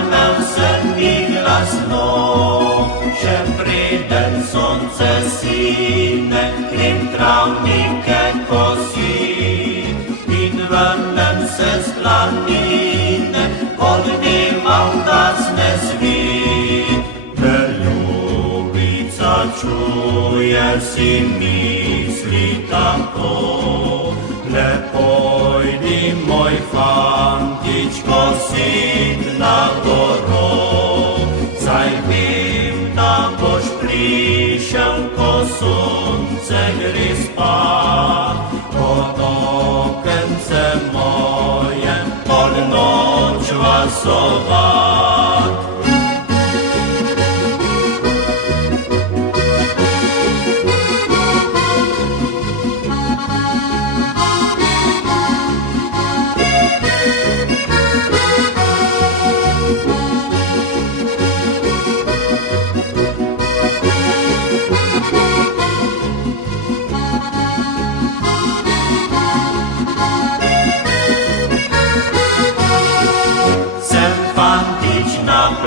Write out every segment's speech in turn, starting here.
pragnę sen i glasno, że przyjdę słońce sine, nim trawnikę kosi. Inwędem se splanine, podniewał gasne swit. Lubica czuje si myśli tako, lepojdi moj fantičko sin na goro. Zajmim da boš prišel, ko sonce gre spat, pod okence moje polnoč vasovat.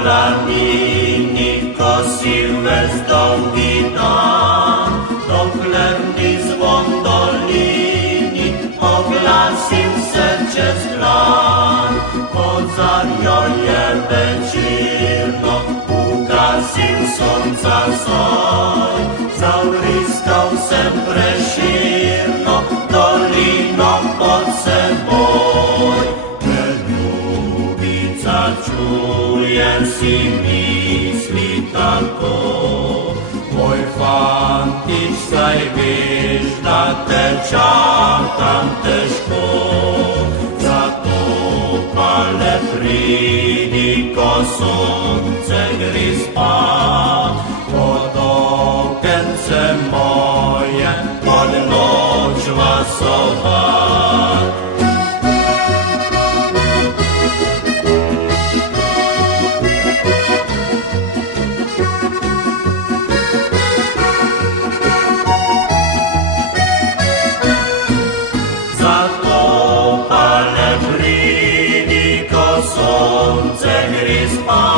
Planini kosiłeś dągi dam, do klerni dzwon dolini, oglasił serce zglan. Pod zarioje wieczirno, ugasił słońca soj, zauriskał sempre szirno, doliną pod seboj. Lubica czuje si misli tako, moj fantič, saj veš, da te čakam težko. Zato pa le pridi, ko sonce gre spat, pod okence moje pod noč vasovat. Sonce gre spat.